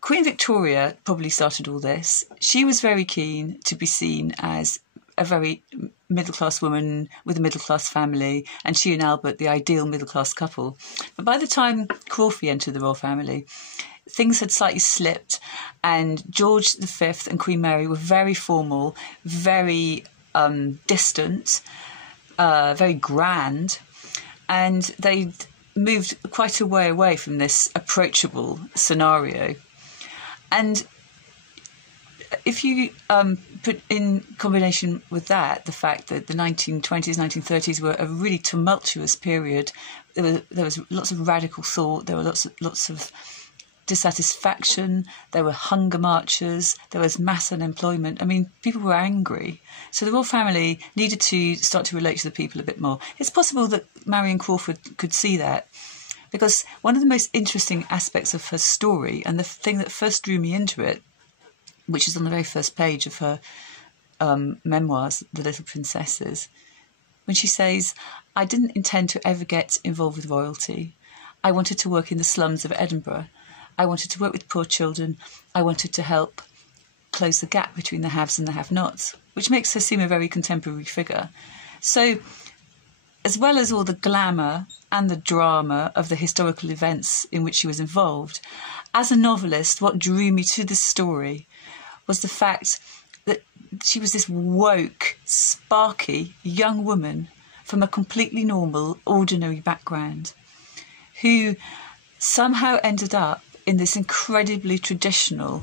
Queen Victoria probably started all this. She was very keen to be seen as a very middle-class woman with a middle-class family, and she and Albert, the ideal middle-class couple. But by the time Crawford entered the royal family, things had slightly slipped, and George V and Queen Mary were very formal, very distant, very grand, and they'd moved quite a way away from this approachable scenario. And if you put in combination with that the fact that the 1920s, 1930s were a really tumultuous period, there was lots of radical thought, there were lots of dissatisfaction, there were hunger marches, there was mass unemployment. I mean, people were angry. So the royal family needed to start to relate to the people a bit more. It's possible that Marion Crawford could see that, because one of the most interesting aspects of her story, and the thing that first drew me into it, which is on the very first page of her memoirs, The Little Princesses, when she says, "I didn't intend to ever get involved with royalty. I wanted to work in the slums of Edinburgh. I wanted to work with poor children. I wanted to help close the gap between the haves and the have-nots," which makes her seem a very contemporary figure. So, as well as all the glamour and the drama of the historical events in which she was involved, as a novelist, what drew me to this story was the fact that she was this woke, sparky young woman from a completely normal, ordinary background who somehow ended up in this incredibly traditional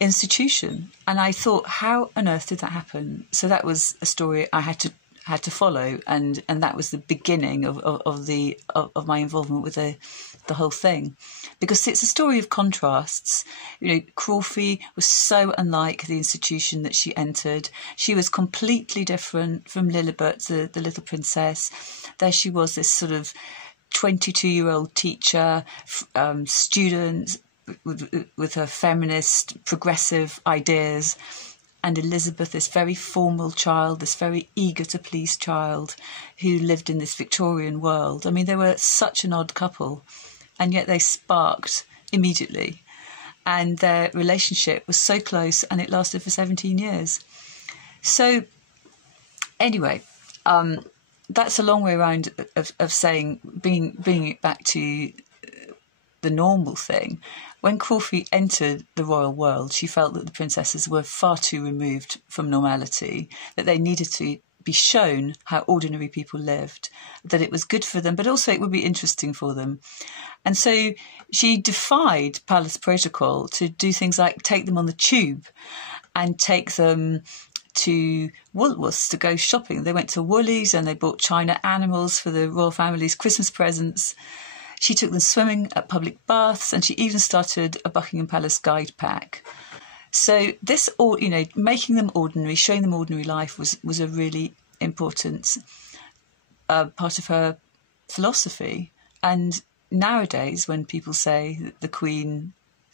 institution. And I thought, how on earth did that happen? So that was a story I had to follow, and that was the beginning of my involvement with the whole thing, because it's a story of contrasts. You know, Crawford was so unlike the institution that she entered. She was completely different from Lilibet, the little princess. There she was, this sort of 22-year-old teacher, student with her feminist, progressive ideas. And Elizabeth, this very formal child, this very eager to please child who lived in this Victorian world. I mean, they were such an odd couple, and yet they sparked immediately. And their relationship was so close, and it lasted for 17 years. So anyway, that's a long way around of saying, bringing it back to the normal thing. When Crawford entered the royal world, she felt that the princesses were far too removed from normality, that they needed to be shown how ordinary people lived, that it was good for them, but also it would be interesting for them. And so she defied palace protocol to do things like take them on the tube and take them to Woolworths to go shopping. They went to Woolies and they bought china animals for the royal family's Christmas presents. She took them swimming at public baths, and she even started a Buckingham Palace guide pack. So this, making them ordinary, showing them ordinary life was a really important part of her philosophy. And nowadays, when people say that the Queen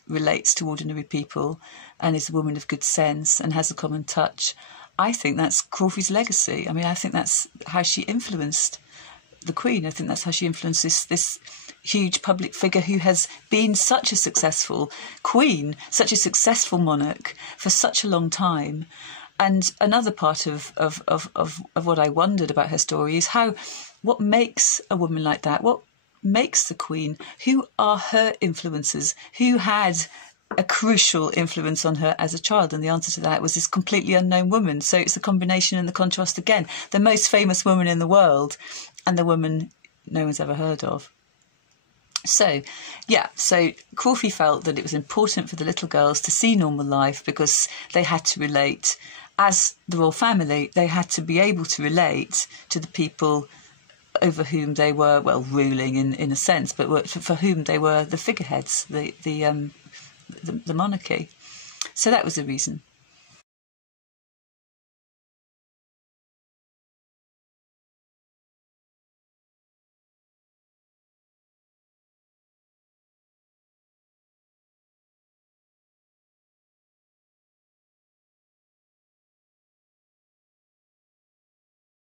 relates to ordinary people and is a woman of good sense and has a common touch, I think that's Crawford's legacy. I mean, I think that's how she influenced the Queen. I think that's how she influenced this huge public figure who has been such a successful queen, such a successful monarch for such a long time. And another part of what I wondered about her story is what makes a woman like that? What makes the Queen? Who are her influences? Who had a crucial influence on her as a child? And the answer to that was this completely unknown woman. So it's the combination and the contrast again. The most famous woman in the world and the woman no one's ever heard of. So Crawford felt that it was important for the little girls to see normal life because they had to relate. As the royal family, they had to be able to relate to the people over whom they were, ruling in a sense, but for whom they were the figureheads, the monarchy. So that was the reason.